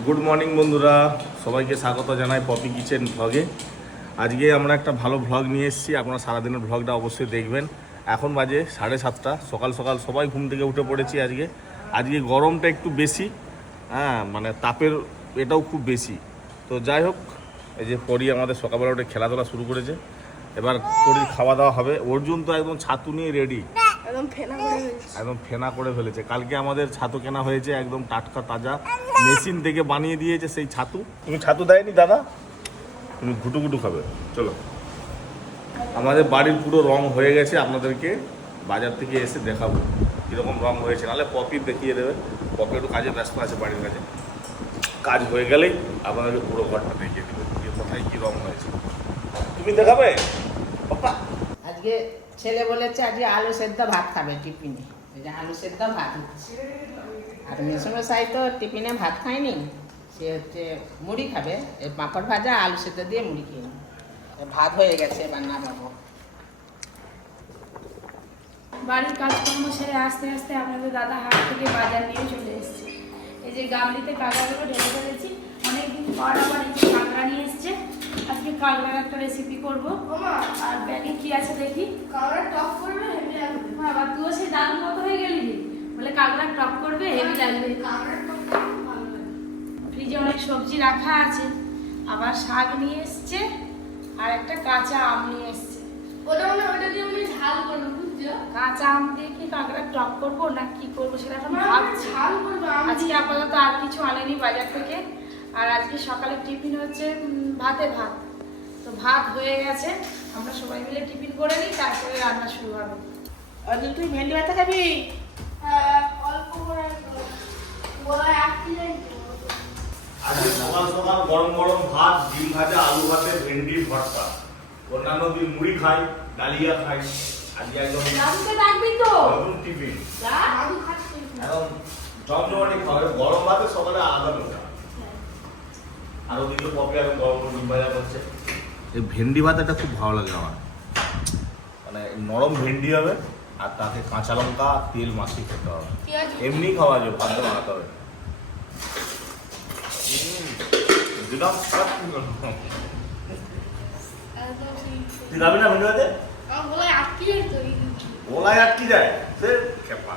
Good morning বন্ধুরা। সবাইকে স্বাগত জানাই পপি কিচেন ভ্লগে আজকে আমরা একটা ভালো ভ্লগ নিয়ে এসেছি। আপনারা সারাদিনের ভ্লগটা অবশ্যই দেখবেন। এখন বাজে সাড়ে সাতটা। সকাল সকাল সবাই ঘুম থেকে উঠে পড়েছি আজকে। আজকে গরমটা একটু বেশি। হ্যাঁ মানে তাপের এটাও খুব বেশি। তো যাই হোক, এই যে পরি আমাদের সকালবেলা উঠে খেলাধুলা শুরু করেছে। এবার পরির খাওয়া দাওয়া হবে। অর্জুন তো একদম ছাতু নিয়ে রেডি একদম ফেনা করে ফেলছি। একদম ফেনা করে ফেলেছে। কালকে আমাদের ছাতু কেনা হয়েছে একদম টাটকা তাজা। মেশিন থেকে বানিয়ে দিয়েছে সেই ছাতু। তুমি ছাতু দেয়নি দাদা? তুমি ঘুটু ঘুটু খাবে। চলো। আমাদের বাড়ির পুরো রং হয়ে গেছে আপনাদেরকে বাজার থেকে এসে দেখাবো। কীরকম রং হয়েছে নাহলে পপি দেখিয়ে দেবে। পপি একটু কাজে ব্যস্ত আছে বাড়ির কাজে। কাজ হয়ে গেলেই আপনাদেরকে পুরো ঘরটা দেখিয়ে দেবে। কোথায় কী রং হয়েছে। তুমি দেখাবে? পাপা আজকে ছেলে বলেছে আজকে আলু সেদ্ধ ভাত খাবে টিফিনে। আলু সেদ্ধ ভাত হচ্ছে। আর মেসমশাই তো টিফিনে ভাত খায়নি। সে হচ্ছে মুড়ি খাবে। পাঁপড় ভাজা, আলু সেদ্ধ দিয়ে মুড়ি খেয়ে। ভাত হয়ে গেছে, এবার নামাবো। বাড়ির কাজকর্ম সেরে আস্তে আস্তে আপনাদের দাদা হাট থেকে বাজার নিয়ে চলে এসেছে। এই যে গামলিতে কাঁকড়াগুলো ঢেলে ফেলেছি। অনেকদিন পর আবার এই যে কাঁকড়া নিয়ে এসছে। আজকে কাঁকড়ার একটা রেসিপি করব। আর ব্যাগে কি আছে দেখি? কাউরা টক করবে হেভি লাগবে। বাবা তুইও সেই দাদুর মতো হয়ে গেলি রে। বলে কাঁকড়া টক করবে হেভি লাগবে। ফ্রিজে অনেক সবজি রাখা আছে। আবার শাক নিয়ে এসছে আর একটা কাঁচা আম নিয়ে এসছে। ওটা মানে ওটা দিয়ে উনি ঝাল করবে বুঝছ? কাঁচা আম দিয়ে কি কাঁকড়া টক করব না কি করব সেটা এখন ভাবছি। ঝাল করবে আমি আজকে আপাতত আর কিছু আনেনি বাজার থেকে। আর আজকে সকালে টিফিন হচ্ছে ভাতে ভাত। তো ভাত হয়ে গেছে আমরা সবাই মিলে টিফিন করে নিই তারপরে রান্না শুরু হবে। অর্জুন তুই ভেন্ডি ভাতা খাবি? হ্যাঁ, অল্প করে সকাল সকাল গরম গরম ভাত ডিম ভাজা আলু ভাতে ভেন্ডির ভর্তা। অন্যান্য দিন মুড়ি খাই ডালিয়া খাই। আজকে একদম নতুন টিফিন। একদম জমজমাটি খাবে। গরম ভাতে সকালে আলাদা মজা আর ওদিকে পপি এখন গরম গরম ডিম ভাজা করছে। এই ভেন্ডি ভাতাটা খুব ভালো লাগে আমার। মানে নরম ভেন্ডি হবে আর তাতে কাঁচা লঙ্কা তেল মাখিয়ে খেতে হবে। এমনি খাওয়া যাবে ভাত বানাতে হবে। তুই না ওলাই আটকি যায় সে খেপা।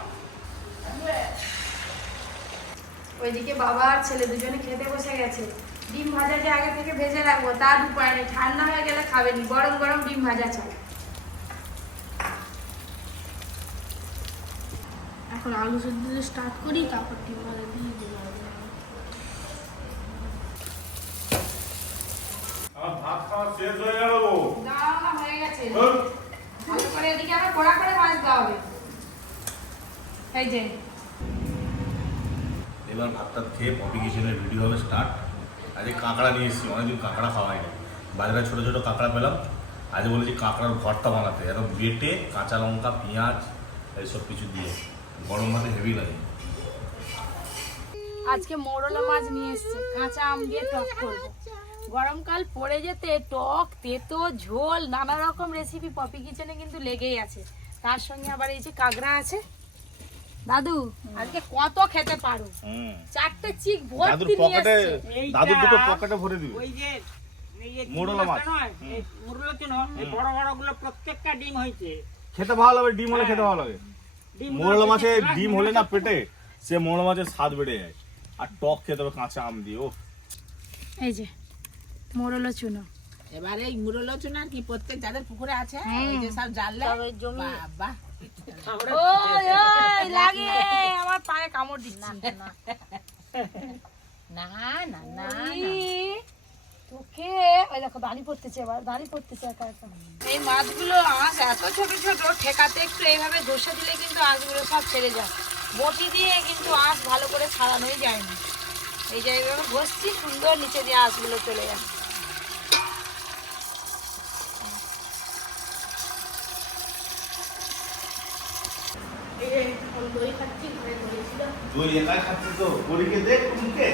ওইদিকে বাবা আর ছেলে দুজনে খেতে বসে গেছে। ডিম ভাজা যে আগে থেকে ভেজে রাখব তার উপায় নেই। ঠান্ডা হয়ে গেলে খাবেনি গরম গরম ডিম ভাজা চাই এখন আলু সেদ্ধ দিয়ে স্টার্ট করি তারপর ডিম ভাজা দিয়ে দেবো। ভাত খাওয়া শেষ হয়ে গেল না হয়ে গেছে। ভালো করে এদিকে আবার কড়া করে ভাজতে হবে। এই যে। এবার ভাতটা খেয়ে পপি কিচেনের ভিডিও হবে স্টার্ট আজকে কাঁকড়া নিয়ে এসেছি, অনেকদিন কাঁকড়া খাওয়া হয়নি। বাজারে ছোটো ছোটো কাঁকড়া পেলাম। আজ বলেছি কাঁকড়ার ভর্তা বানাতে। একদম বেটে কাঁচা লঙ্কা, পেঁয়াজ এইসব কিছু দিয়ে। গরম ভাতে হেভি লাগে। আজকে মোরলা মাছ নিয়ে এসছে। কাঁচা আম দিয়ে টক করব। গরমকাল পড়ে যেতে টক, তেতো, ঝোল, নানা রকম রেসিপি পপি কিচেনে কিন্তু লেগেই আছে। তার সঙ্গে আবার এই যে কাঁকড়া আছে দাদু আজকে কত খেতে পারো? চারটে চিক ভর্তি নিয়ে পকেটে এসছে। দুটো পকেটে ভরে দিবে। ওই যে মোরলা মাছ। মুরলা চুন এই বড় বড়গুলো প্রত্যেকটা ডিম হয়েছে। খেতে ভালো লাগে ডিম হলে খেতে ভালো লাগে। মোরলা মাছে ডিম হলে না পেটে সে মোরলা মাছের স্বাদ বেড়ে যায়। আর টক খেতে হবে কাঁচা আম দিয়ে ও এই যে মোরলা চুনো। এবারে এই মুরলা চুন আর কি প্রত্যেক যাদের পুকুরে আছে হুম। ওই যে সব জানলে জমি বাবা ওই ওই লাগে আমার পায়ে কামড় দিচ্ছে। না না না ওই, তোকে ওই দেখো দাঁড়ি পড়তেছে এবার দাঁড়ি পড়তেছে একা একা। এই মাছগুলো আঁশ এত ছোট ছোট ঠেকাতে একটু এইভাবে ঘষে দিলে কিন্তু আঁশগুলো সব ছেড়ে যায়। বটি দিয়ে কিন্তু আঁশ ভালো করে ছাড়ানোই যায় না। এই যে এইভাবে ঘষছি সুন্দর নিচে দিয়ে আঁশগুলো চলে যাচ্ছে এই যে এখন দই খাচ্ছি ঘরে দই ছিল। দই একাই খাচ্ছি তো পরীকে দেখ মুখে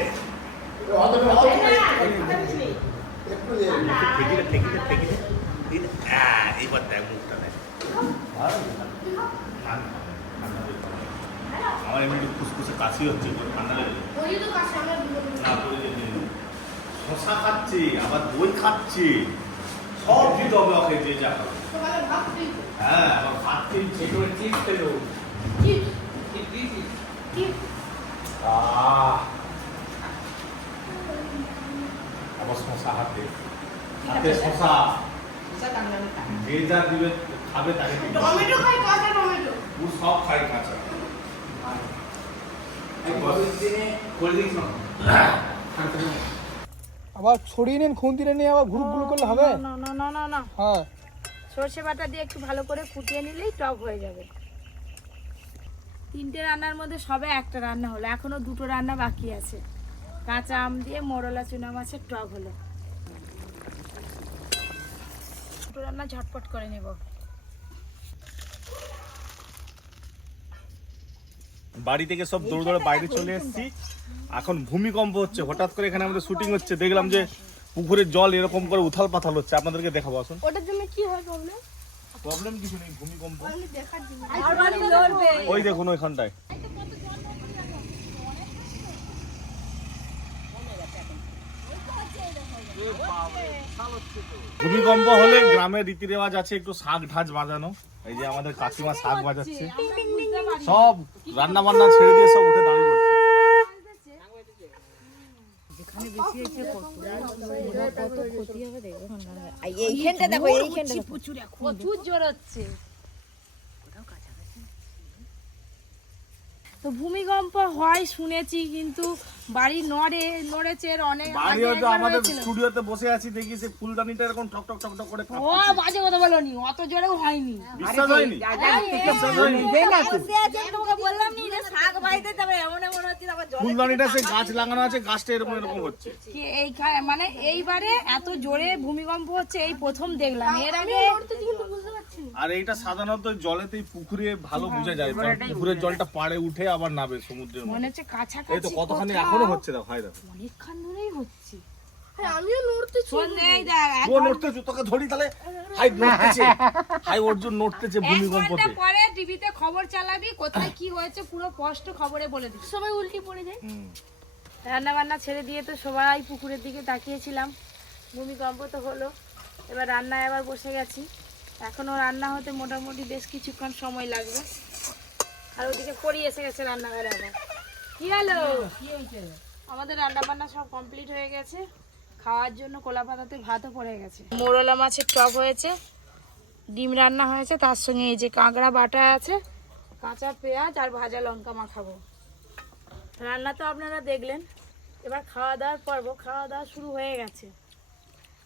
ঠেকিলে ঠেকিলে ঠেকিলে এইবার দেখ মুখটা দেখ। ঠান্ডা ঠান্ডা আমার এমনি ফুসফুসে কাশি হচ্ছে ঠান্ডা লেগে ওই তো কাছে আমরা দুটো না শশা খাচ্ছি আবার দই খাচ্ছি। সব দিতে হবে ওকে যে যা হ্যাঁ আবার ভাত খেয়েছি চিপস চিপস আহ আবার শশা হাতে হাতে শশা বুঝা কামড়ানি খায় যে যা দিবে খাবে তাকে দিতে হবে। টমেটো খাই কাঁচা টমেটো ও সব খাই কাঁচা আবার ছড়িয়ে নেন নিয়ে আবার গ্রুপগুলো করলে হবে? না না না না না হ্যাঁ। সর্ষে বাটা দিয়ে একটু ভালো করে ফুটিয়ে নিলেই টক হয়ে যাবে। তিনটে রান্নার মধ্যে সবে একটা রান্না হলো এখনও দুটো রান্না বাকি আছে। কাঁচা আম দিয়ে মোরলা চুনা মাছের টক হলো। দুটো রান্না ঝটপট করে নেব। বাড়ি থেকে সব দৌড় দৌড়ে বাইরে চলে এসেছি। এখন ভূমিকম্প হচ্ছে হঠাৎ করে এখানে আমাদের শুটিং হচ্ছে দেখলাম যে পুকুরের জল এরকম করে উথাল পাথাল হচ্ছে। আপনাদেরকে দেখাবো আসুন। ওটার জন্য কি হয় প্রবলেম প্রবলেম কিছু নেই ভূমিকম্প। ওই দেখুন ওইখানটায়। ভূমিকম্প হলে গ্রামের রীতি রেওয়াজ আছে একটু শাক ঢাজ বাজানো। এই যে আমাদের কাকিমা শাক বাজাচ্ছে। সব রান্না বান্না ছেড়ে দিয়ে সব উঠে দাঁড়িয়ে পড়ছে। এইখানটা দেখো এইখানটা প্রচুর প্রচুর জোর হচ্ছে। তো ভূমিকম্প হয় শুনেছি কিন্তু বাড়ি নড়ে নড়েছে অনেক বাড়ি হয়তো আমাদের স্টুডিওতে বসে আছি দেখি সে ফুলদানিটা এরকম ঠক ঠক ঠক ঠক করে ও বাজে কথা বলনি অত জোরেও হয়নি। বিশ্বাস হয়নি? বিশ্বাস হয়নি ফুলদানিটা সে গাছ লাগানো আছে গাছটা এরকম এরকম হচ্ছে। কি এই মানে এইবারে এত জোরে ভূমিকম্প হচ্ছে এই প্রথম দেখলাম। এর আগে আর এইটা সাধারণত জলেতেই পুকুরে ভালো বোঝা যায় কারণ পুকুরের জলটা পাড়ে উঠে আবার নাবে সমুদ্রের মনে হচ্ছে কাছাকাছি এই তো কতখানি এখনও হচ্ছে দেখো হাই দেখো। অনেকক্ষণ ধরেই হচ্ছে। হ্যাঁ আমিও নড়তে শোন এই দেখ, এক ও নড়তেছে তোকে ধরি তাহলে? হাই নড়তেছে। হাই অর্জুন নড়তেছে ভূমিকম্পতে। পরে টিভিতে খবর চালাবি কোথায় কি হয়েছে পুরো স্পষ্ট খবরে বলে দিবি। সবাই উল্টে পড়ে যায়। রান্না বান্না ছেড়ে দিয়ে তো সবাই পুকুরের দিকে তাকিয়েছিলাম। ভূমিকম্প তো হলো। এবার রান্নায় আবার বসে গেছি। এখনও রান্না হতে মোটামুটি বেশ কিছুক্ষণ সময় লাগবে। আর ওদিকে পড়ি এসে গেছে রান্নাঘরে আবার। কি হলো? আমাদের রান্না বান্না সব কমপ্লিট হয়ে গেছে। খাওয়ার জন্য কোলা পাতাতে ভাতও পড়ে গেছে। মোরলা মাছের টক হয়েছে, ডিম রান্না হয়েছে, তার সঙ্গে এই যে কাঁকড়া বাটা আছে, কাঁচা পেঁয়াজ আর ভাজা লঙ্কা মাখাবো। রান্না তো আপনারা দেখলেন। এবার খাওয়া দাওয়ার পর্ব, খাওয়া দাওয়া শুরু হয়ে গেছে।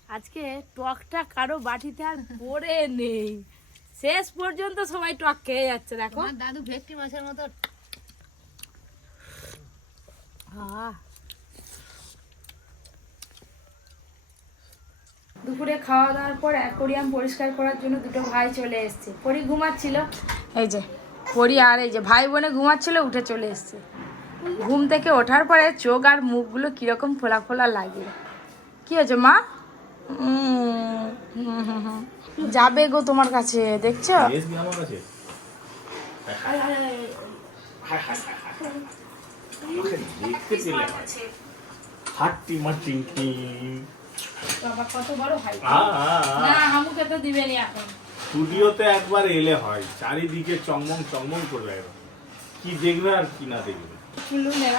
আজকে টকটা কারও বাটিতে আর পড়ে নেই। শেষ পর্যন্ত সবাই টক খেয়ে যাচ্ছে দেখো। দাদু ভেটকি মাছের মতো। দুপুরে খাওয়া দাওয়ার পর অ্যাকোরিয়াম পরিষ্কার করার জন্য দুটো ভাই চলে এসছে। পরি ঘুমাচ্ছিল। এই যে পরি আর এই যে ভাই বোনে ঘুমাচ্ছিল উঠে চলে এসছে। ঘুম থেকে ওঠার পরে চোখ আর মুখগুলো কীরকম ফোলা ফোলা লাগে। কি হয়েছে মা। যাবে গো তোমার কাছে দেখছ? হাট্টি মাটি বাবা কত বড় ভাই আ আ, আ। না হামুকে তো দিবেনি এখন। স্টুডিওতে একবার এলে হয় চারিদিকে চমং চমং করে একদম কি দেখবে আর কি না দেখবে?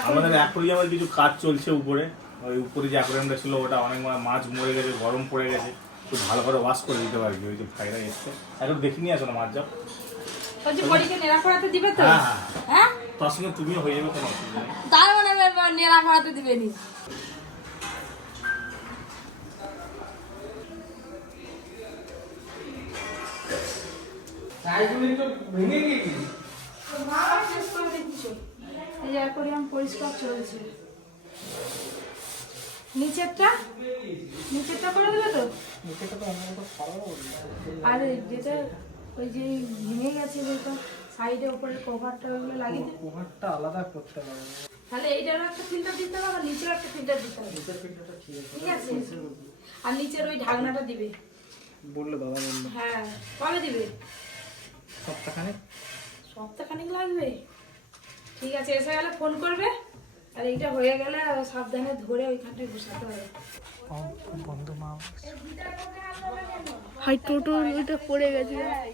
আমাদের অ্যাকোরিয়ামের কিছু কাজ চলছে উপরে। ওই উপরে যে অ্যাকোরিয়ামটা ছিল ওটা অনেক মানে মাছ মরে গেছে গরম পড়ে গেছে। খুব ভালো করে ওয়াশ করে দিতে পারবি ওই যে ভাইরা এসছে। এখন দেখে নিয়ে আসো না মাছ যাও। নেড়া করাতে দিবে তো? হ্যাঁ হ্যাঁ। হ্যাঁ? তার সঙ্গে তুমিও হয়ে যাবে কোনো অসুবিধা নেই। তার মানে নেড়া করাতে দিবে নি। এই যে পরিষ্কার চলছে। নিচেরটা? নিচেরটা করে তো? আর যেটা ওই যে ভেঙে গেছে যেটা সাইডে উপরে কভারটা লাগিয়ে দিবে কুহারটা আলাদা করতে হবে। তাহলে এইটারও একটা ফিল্টার দিতে হবে আর একটা ফিল্টার দিতে হবে। ঠিক আছে। আর নিচের ওই ঢাকনাটা দিবে। বলল বলল। হ্যাঁ কবে দিবে? সপ্তাহখানে সপ্তাহখানিক লাগবে? ঠিক আছে এসে গেলে ফোন করবে। আর এইটা হয়ে গেলে সাবধানে ধরে ওইখানটায় বসাতে হবে। বন্ধু মা হাই টোটো ওইটা পড়ে গেছে। হ্যাঁ?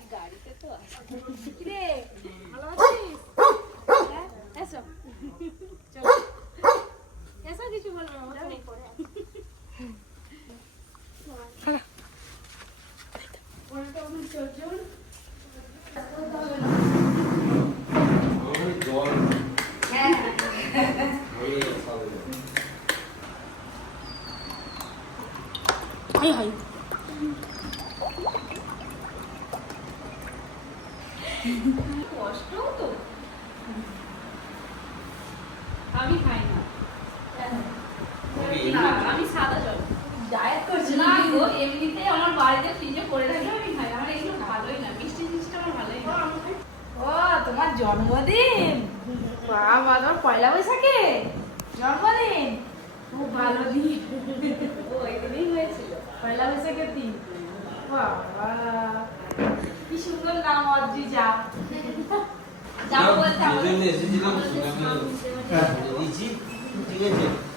কিছু বলব না আমার ফোনেই পড়ে আছে। ফোনটা ওখানে চল, চল। হাই হাই কষ্টও তো। আমি খাই না। না, আমি সাদা জল। ডায়েট করছি না গো এমনিতে আমার বাড়িতে ফ্রিজে পড়ে থাকলে আমি খাই। আমার এগুলো ভালোই না। মিষ্টি মিষ্টি আমার ভালোই না। ও তোমার জন্মদিন? বাবা তোমার পয়লা বৈশাখে? জন্মদিন? খুব ভালো দিন। ও এদিনই হয়েছিল পয়লা বৈশাখের দিন বাবা কি সুন্দর নাম অদ্রিজা আছে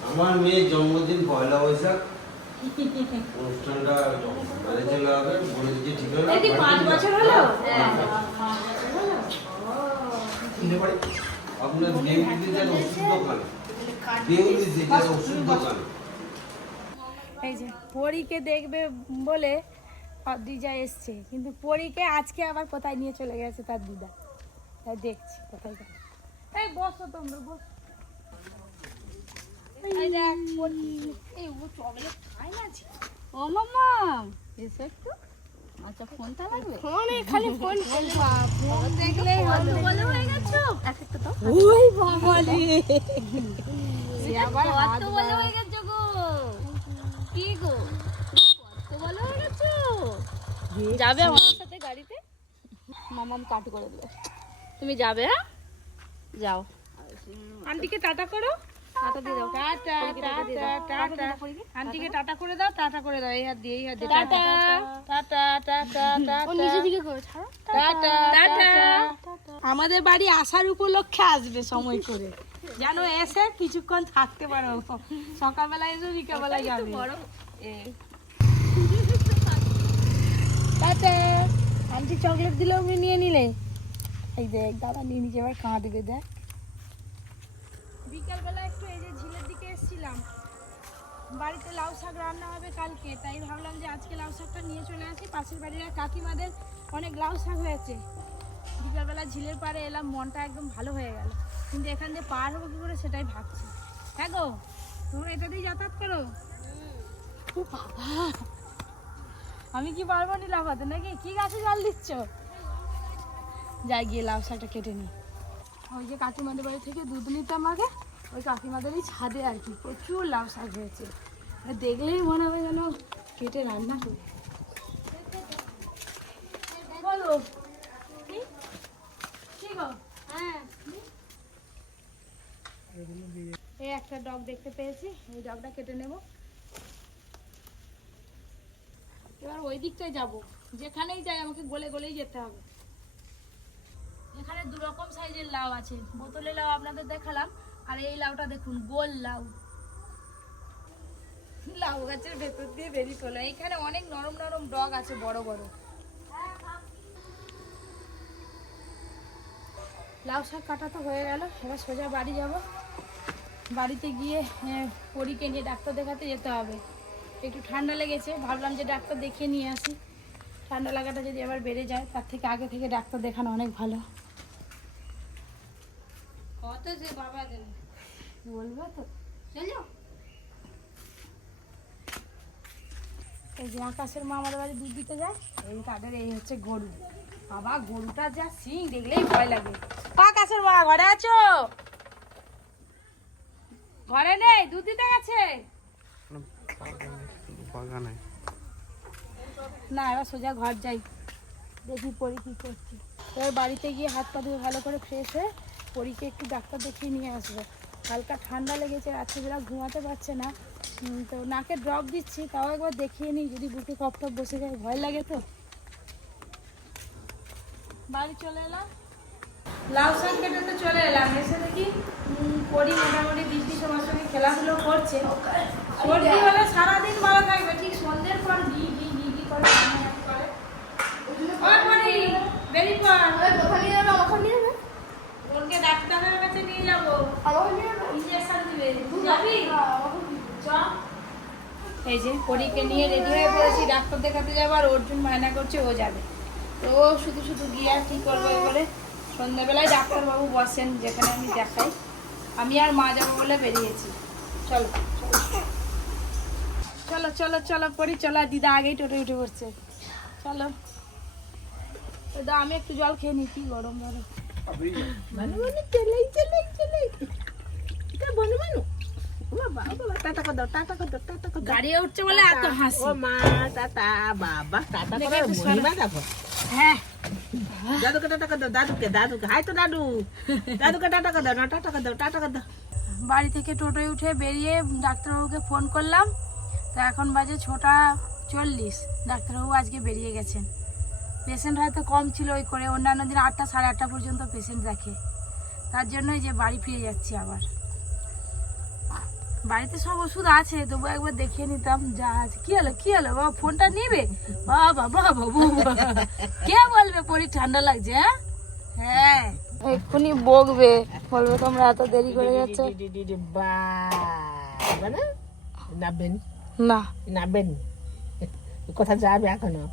আমার মেয়ের জন্মদিন পয়লা বৈশাখ অনুষ্ঠানটা বাইরে চলে হবে বলে দিচ্ছি ঠিক হলো এই কি পাঁচ বছর হলো হ্যাঁ। পাঁচ বছর হলো আপনার দোকান দেউলিদের ওষুধ দোকান এই যে পরীকে দেখবে বলে দিজা এসছে। কিন্তু পরীকে আজকে আবার কোথায় নিয়ে চলে গেছে তার দিদা? তাই দেখছি কোথায় গেল? এই বসো তোমরা বসো। এই দেখ, পরী- এই ও চকলেট খায় না ও মামা এসে একটু। আচ্ছা ফোনটা লাগবে? ফোনে খালি ফোন ফোন দেখলেই হলো বলে। হয়ে গেছো? এক একটা তো ওই আবার হাত কত বলে হয়ে গেছো গো। কি গো? যাবে আমাদের সাথে গাড়িতে? মামাম কাট করে দেবে। তুমি যাবে হ্যাঁ? যাও। আন্টিকে টাটা করো। আন্টিকে টাটা করে দাও টাটা করে দাও। এই হাত দিয়ে এই হাত দিয়ে টাটা টাটা। টাটা টাটা দিকে করে ছাড়ো। টাটা টাটা আমাদের বাড়ি আসার উপলক্ষে আসবে সময় করে। যেন এসে কিছুক্ষণ থাকতে পারো সকালবেলা এসে বিকালবেলা যাবে এ। টাটা আন্টি চকলেট দিলে অমনি নিয়ে নিলে। এই দেখ দাদা নিয়ে নিচে এবার কাঁ দিবে দেখ। বিকালবেলা একটু এই যে ঝিলের দিকে এসেছিলাম। বাড়িতে লাউ শাক রান্না হবে কালকে তাই ভাবলাম যে আজকে লাউ শাকটা নিয়ে চলে আসি। পাশের বাড়ির কাকিমাদের অনেক লাউ শাক হয়েছে। বিকালবেলা ঝিলের পাড়ে এলাম মনটা একদম ভালো হয়ে গেল। কিন্তু এখান দিয়ে পার হব কি করে সেটাই ভাবছি। হ্যাঁ গো তোমরা এটা দিয়ে যাতায়াত করো? ও বাবা। আমি কি পারব নি লাফাতে? নাকি কি গাছে জল দিচ্ছ? যাই, গিয়ে লাউ শাকটা কেটে নি। ওই যে কাকিমাদের বাড়ি থেকে দুধ নিতাম আগে ওই কাকিমাদেরই ছাদে আর কি। প্রচুর লাউ শাক হয়েছে। দেখলেই মনে হবে যেন কেটে রান্না করি। বলো? হ্যাঁ। এই একটা ডগ দেখতে পেয়েছি, এই ডগটা কেটে নেব। এবার ওই দিকটায় যাব। যেখানেই যাই আমাকে গলে গলেই যেতে হবে। এখানে দু রকম সাইজের লাউ আছে। বোতলে লাউ আপনাদের দেখালাম আর এই লাউটা দেখুন গোল লাউ। লাউ গাছের ভেতর দিয়ে বেরিয়ে পড়ল। এইখানে অনেক নরম নরম ডগ আছে বড় বড়। লাউ শাক কাটা তো হয়ে গেল। এবার সোজা বাড়ি যাব। বাড়িতে গিয়ে পরীকে নিয়ে ডাক্তার দেখাতে যেতে হবে। একটু ঠান্ডা লেগেছে ভাবলাম যে ডাক্তার দেখিয়ে নিয়ে আসি। ঠান্ডা লাগাটা যদি আবার বেড়ে যায় তার থেকে আগে থেকে ডাক্তার দেখানো অনেক ভালো। কত যে বাবা বলব তো? চলো। এই যে আকাশের মা আমাদের বাড়ি দুধ দিতে যায় এই তাদের এই হচ্ছে গরু। বাবা গরুটা যা সিং দেখলেই ভয় লাগে। আকাশের মা ঘরে আছো? ঘরে নেই দুধ দিতে গেছে? বাগানে না এবার সোজা ঘর যাই। দেখি পরি কি করছি। এবার বাড়িতে গিয়ে হাত পা ধুয়ে ভালো করে ফ্রেশ হয়ে পরীকে একটু ডাক্তার দেখিয়ে নিয়ে আসব। হালকা ঠান্ডা লেগেছে রাত্রিবেলা ঘুমাতে পারছে না। তো নাকে ড্রপ দিচ্ছি তাও একবার দেখিয়ে নিই যদি বুকে কপ টপ বসে যায় ভয় লাগে তো। বাড়ি চলে এলাম। লাউ শাক কেটে তো চলে এলাম। এসে দেখি পরি মোটামুটি বৃষ্টি সবার সঙ্গে খেলাধুলো করছে। সর্দি হলে সারাদিন ভালো থাকবে ঠিক সন্ধ্যের পর ঘি ঘি ঘি ঘি করে হাঁটাহাঁটি করে ওই পরি, বেরিয়ে পড়। বোনকে ডাক্তারের কাছে নিয়ে যাব। ইঞ্জেকশন দিবে। তুই যাবি? চ। এই যে পরীকে নিয়ে রেডি হয়ে পড়েছি ডাক্তার দেখাতে যাব আর অর্জুন মায়না করছে ও যাবে। তো ও শুধু শুধু গিয়ে আর কি করব এবারে? সন্ধ্যাবেলায় ডাক্তারবাবু বসেন যেখানে আমি দেখাই। আমি আর মা যাব বলে বেরিয়েছি। চলো চলো চলো চলো পরি চলো আর দিদা আগেই টোটো উঠে পড়ছে। চলো। দা আমি একটু জল খেয়ে নিই কি গরম ধরো মানে মানে চলেই চলেই চলেই। এটা বনে মানু। বাবা টাটা কর দাও টাটা কর দাও টাটা কর গাড়ি উঠছে বলে এত হাসি। মা টাটা বাবা টাটা দেখে করে একটু মহিমা দেখো। হ্যাঁ। দাদুকে টাটা কর দাও দাদুকে দাদুকে। হাই তো দাদু। দাদুকে টাটা কর দাও না টাটা কর দাও টাটা কর দাও। বাড়ি থেকে টোটোয় উঠে বেরিয়ে ডাক্তারবাবুকে ফোন করলাম। তো এখন বাজে ছটা চল্লিশ। ডাক্তারবাবু আজকে বেরিয়ে গেছেন। পেশেন্ট হয়তো কম ছিল ওই করে অন্যান্য দিন আটটা সাড়ে আটটা পর্যন্ত পেশেন্ট দেখে তার জন্যই যে বাড়ি ফিরে যাচ্ছি আবার বাড়িতে সব ওষুধ আছে তবু একবার দেখিয়ে নিতাম যা আছে কি হলো কি হলো বাবা ফোনটা নিবে বাবা বাবা বাবা কে বলবে পরি ঠান্ডা লাগছে হ্যাঁ হ্যাঁ এক্ষুনি বকবে বলবে তোমরা এত দেরি করে যাচ্ছ নাবেন না নাবেন কোথা যাবে এখনও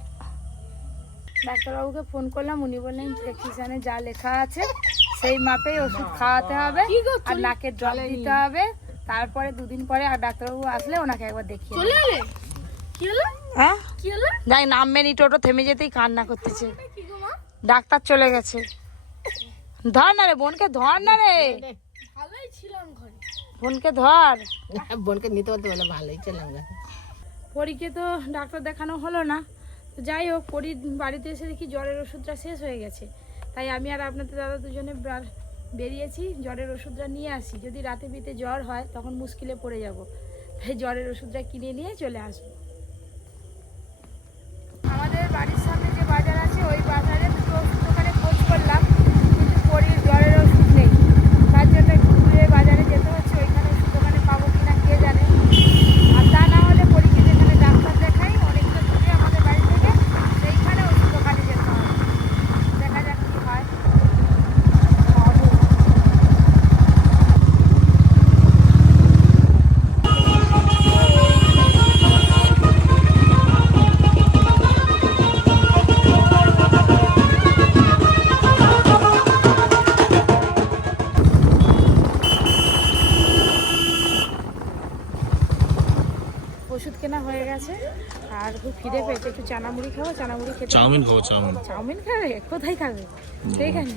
ডাক্তারবাবুকে ফোন করলাম উনি বললেন প্রেসক্রিপশনে যা লেখা আছে সেই মাপেই ওষুধ খাওয়াতে হবে আর নাকে ড্রপ দিতে হবে। তারপরে দুদিন পরে আর ডাক্তারবাবু আসলে ওনাকে একবার দেখিয়ে চলে এলে? কি হলো? হ্যাঁ কি হলো? যাই নামবেনি টোটো থেমে যেতেই কান্না করতেছে। ডাক্তার চলে গেছে। ধর না রে বোনকে ধর না রে। বোনকে ধর। বোনকে নিতে বলতে বলে ভালোই চলাম পরীকে তো ডাক্তার দেখানো হলো না। যাই হোক, পরির, বাড়িতে এসে দেখি জ্বরের ওষুধটা শেষ হয়ে গেছে। তাই আমি আর আপনাদের দাদা দুজনে বেরিয়েছি, জ্বরের ওষুধটা নিয়ে আসি। যদি রাতে বিতে জ্বর হয়, তখন মুশকিলে পড়ে যাব। তাই জ্বরের ওষুধটা কিনে নিয়ে চলে আসব। খিদে পেয়েছে একটু চানা মুড়ি খাব চানা মুড়ি খেতে চাউমিন খাব চাউমিন। চাউমিন খাবে? কোথায় খাবে? সেইখানে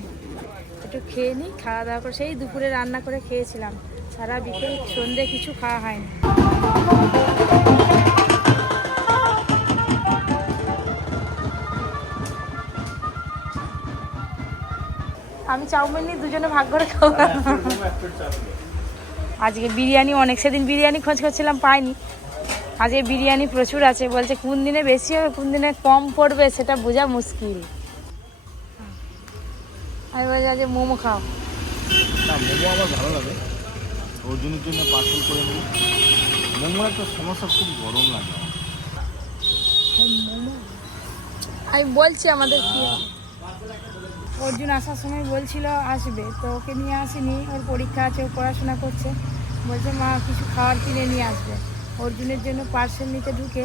একটু খেয়ে নিই খাওয়া দাওয়া করে সেই দুপুরে রান্না করে খেয়েছিলাম। সারা বিকেল সন্ধে কিছু খাওয়া হয়নি। আমি চাউমিন নিয়ে দুজনে ভাগ করে খাব। আজকে বিরিয়ানি অনেক সেদিন বিরিয়ানি খোঁজ করছিলাম পাইনি। আজকে বিরিয়ানি প্রচুর আছে বলছে কোন দিনে বেশি হবে কোন দিনে কম পড়বে সেটা বোঝা মুশকিল। আমি বলছি আজকে মোমো খাও। না মোমো আমার ভালো লাগে। অর্জুনের জন্য পার্সেল করে নিই। মোমো একটা সমস্যা খুব গরম লাগে আমি বলছি আমাদের কি অর্জুন আসার সময় বলছিল আসবে তো ওকে নিয়ে আসেনি। ওর পরীক্ষা আছে ও পড়াশোনা করছে। বলছে মা কিছু খাবার কিনে নিয়ে আসবে। অর্জুনের জন্য পার্সেল নিতে ঢুকে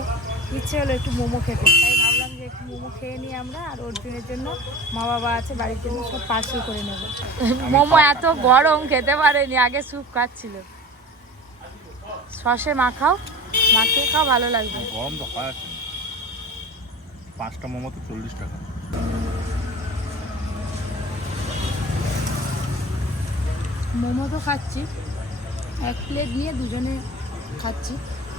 ইচ্ছে হলো একটু মোমো খেতে। তাই ভাবলাম যে একটু মোমো খেয়ে নিই আমরা আর অর্জুনের জন্য মা বাবা আছে বাড়ির জন্য সব পার্সেল করে নেব। মোমো এত গরম খেতে পারেনি আগে স্যুপ খাচ্ছিল। সসে মাখাও মাখিয়ে খাও ভালো লাগবে। গরম তো হয় পাঁচটা মোমো তো চল্লিশ টাকা। মোমো তো খাচ্ছি এক প্লেট নিয়ে দুজনে খাচ্ছি।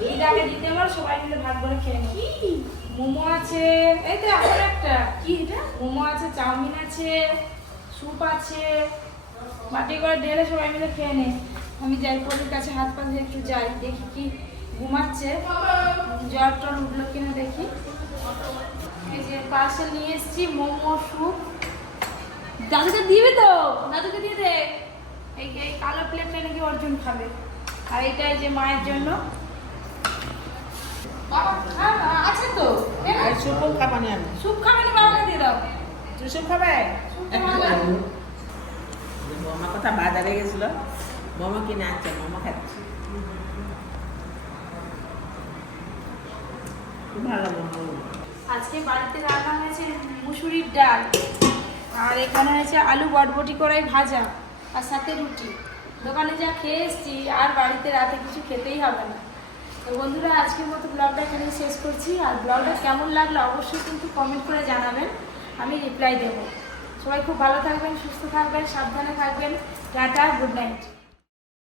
নিলাম বাড়ি যাব যে বাড়ি চলে এলাম কি রে কি? হতে যাচ্ছিস ওষুধ কিনতে গিয়ে দু ঘণ্টা কাটে ভাগ করে খেয়ে নি মোমো আছে এই তো এখন একটা। কি এটা? মোমো আছে চাউমিন আছে স্যুপ আছে। বাটি করে ঢেলে সবাই মিলে খেয়ে নে। আমি যাই পরির কাছে হাত পা ধুয়ে একটু যাই দেখি কি ঘুমাচ্ছে। জ্বর টর উঠল কিনা দেখি। এই যে পার্সেল নিয়ে এসেছি মোমো স্যুপ। দাদুকে দিবে তো? দাদুকে দিয়ে দে। এই এই কালো প্লেটটা নাকি অর্জুন খাবে। আর এটা যে মায়ের জন্য। বাবা খা আছে তো। আর সুপুর খাবানি আমি। স্যুপ খাবে না দিয়ে দাও। তুই সুপ খাবে? স্যুপ তো ভালো লাগে। মোমা কথা বাজারে গেছিল। মোমো কিনে আনছে মোমো খাচ্ছি। ভালো আজকে বাড়িতে রান্না হয়েছে মুসুরির ডাল। আর এখানে হয়েছে আলু বটবটি করাই ভাজা আর সাথে রুটি। দোকানে যা খেয়ে এসেছি আর বাড়িতে রাতে কিছু খেতেই হবে না। তো বন্ধুরা, আজকের মতো ব্লগটা এখানে শেষ করছি। আর ব্লগটা কেমন লাগল অবশ্যই কিন্তু কমেন্ট করে জানাবেন। আমি রিপ্লাই দেবো। সবাই খুব ভালো থাকবেন, সুস্থ থাকবেন, সাবধানে থাকবেন। Tata good night